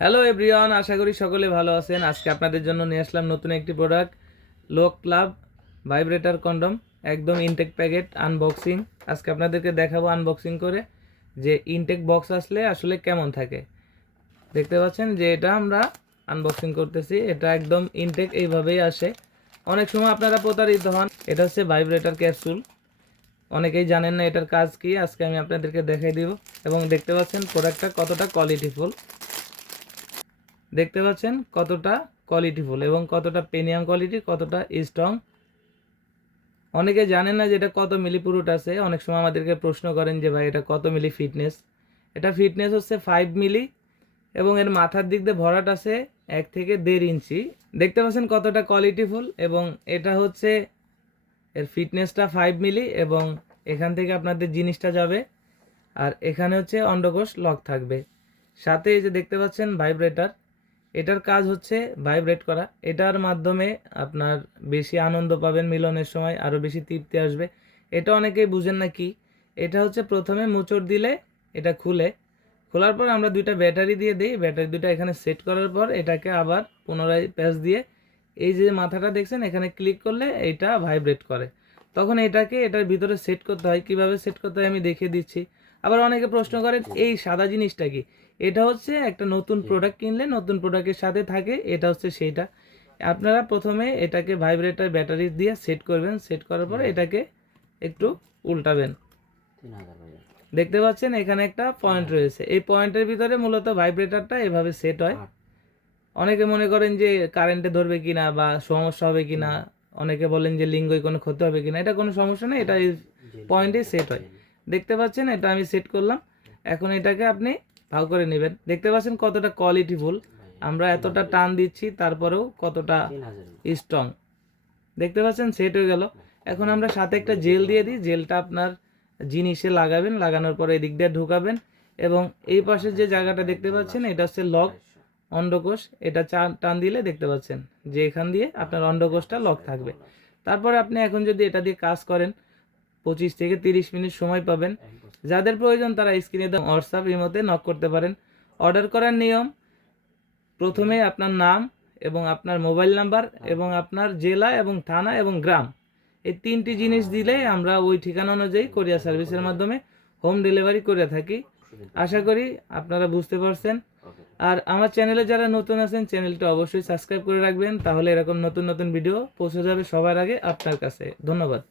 Hello everyone আশা করি সকলে ভালো আছেন। আজকে আপনাদের জন্য নিয়ে আসলাম নতুন একটি product low club vibrator condom একদম ইনটেক প্যাকেট আনবক্সিং আজকে আপনাদেরকে দেখাবো আনবক্সিং করে যে ইনটেক বক্স আসলে আসলে কেমন থাকে। দেখতে পাচ্ছেন যে এটা আমরা আনবক্সিং করতেছি। এটা একদম ইনটেক এইভাবেই আসে। অনেক সময় আপনারা প্রতারিত হন। এটা হচ্ছে ভাইব্রেটার ক্যাপসুল অনেকেই জানেন না এটার কাজ কি। আজকে আমি আপনাদেরকে দেখাই দিব। এবং দেখতে পাচ্ছেন প্রোডাক্টটা কতটা কোয়ালিটিফুল দেখতে পাচ্ছেন কতটা কোয়ালিটিফুল এবং কতটা প্রিমিয়াম কোয়ালিটি কতটা স্ট্রং অনেকে জানেন না যে এটা কত মিলি পুরুট আছে। অনেক সময় আমাদেরকে প্রশ্ন করেন যে ভাই, এটা কত মিলি ফিটনেস এটা ফিটনেস হচ্ছে ফাইভ মিলি এবং এর মাথার দিক দিয়ে ভরাট আছে এক থেকে দেড় ইঞ্চি। দেখতে পাচ্ছেন কতটা কোয়ালিটিফুল এবং এটা হচ্ছে এর ফিটনেসটা ফাইভ মিলি এবং এখান থেকে আপনাদের জিনিসটা যাবে আর এখানে হচ্ছে অন্ডকোষ লক থাকবে। সাথে এই যে দেখতে পাচ্ছেন ভাইব্রেটার এটার কাজ হচ্ছে ভাইব্রেট করা। এটার মাধ্যমে আপনার বেশি আনন্দ পাবেন, মিলনের সময় আরও বেশি তৃপ্তি আসবে। এটা অনেকেই বুঝেন না কি? এটা হচ্ছে প্রথমে মুচড় দিলে এটা খুলে। খোলার পর আমরা দুইটা ব্যাটারি দিয়ে দিই। ব্যাটারি দুটো এখানে সেট করার পর এটাকে আবার পুনরায় প্যাচ দিয়ে এই যে মাথাটা দেখছেন, এখানে ক্লিক করলে এইটা ভাইব্রেট করে। তখন এটাকে এটার ভিতরে সেট করতে হয়। কীভাবে সেট করতে হয় আমি দেখিয়ে দিচ্ছি। আবার অনেকে প্রশ্ন করেন এই সাদা জিনিসটা কি? এটা হচ্ছে একটা নতুন প্রোডাক্ট কিনলে নতুন প্রোডাক্টের সাথে থাকে এটা হচ্ছে সেইটা। আপনারা প্রথমে এটাকে ভাইব্রেটার ব্যাটারি দিয়ে সেট করবেন সেট করার পর এটাকে একটু উল্টাবেন। দেখতে পাচ্ছেন এখানে একটা পয়েন্ট রয়েছে। এই পয়েন্টের ভিতরে মূলত ভাইব্রেটারটা এভাবে সেট হয়। অনেকে মনে করেন যে কারেন্টে ধরবে কিনা বা সমস্যা হবে কিনা অনেকে বলেন যে লিঙ্গই কোনো ক্ষতি হবে কিনা এটা কোনো সমস্যা নেই এটা এই পয়েন্টে সেট হয়। দেখতে পাচ্ছেন, এটা আমি সেট করলাম। এখন এটাকে আপনি ভাগ করে নেবেন। দেখতে পাচ্ছেন কতটা কোয়ালিটি কোয়ালিটিফুল আমরা এতটা টান দিচ্ছি, তারপরেও কতটা স্ট্রং দেখতে পাচ্ছেন সেট হয়ে গেল। এখন আমরা সাথে একটা জেল দিয়ে দিই। জেলটা আপনার জিনিসে লাগাবেন। লাগানোর পরে এদিক দিয়ে ঢুকাবেন। এবং এই পাশে যে জায়গাটা দেখতে পাচ্ছেন, এটা হচ্ছে লক অন্ডকোষ। এটা টান দিলে দেখতে পাচ্ছেন যে এখান দিয়ে আপনার অন্ডকোষটা লক থাকবে। তারপরে আপনি এখন যদি এটা দিয়ে কাজ করেন পঁচিশ থেকে তিরিশ মিনিট সময় পাবেন। যাদের প্রয়োজন তারা স্ক্রিনে দেওয়া হোয়াটসঅ্যাপ ইমোতে নক করতে পারেন। অর্ডার করার নিয়ম প্রথমে আপনার নাম এবং আপনার মোবাইল নাম্বার এবং আপনার জেলা এবং থানা এবং গ্রাম। এই তিনটি জিনিস দিলে আমরা ওই ঠিকানা অনুযায়ী কোরিয়া সার্ভিসের মাধ্যমে হোম ডেলিভারি করে থাকি। আশা করি আপনারা বুঝতে পারছেন। আর আমার চ্যানেলে যারা নতুন আছেন চ্যানেলটা অবশ্যই সাবস্ক্রাইব করে রাখবেন। তাহলে এরকম নতুন নতুন ভিডিও পৌঁছে যাবে সবার আগে আপনার কাছে। ধন্যবাদ।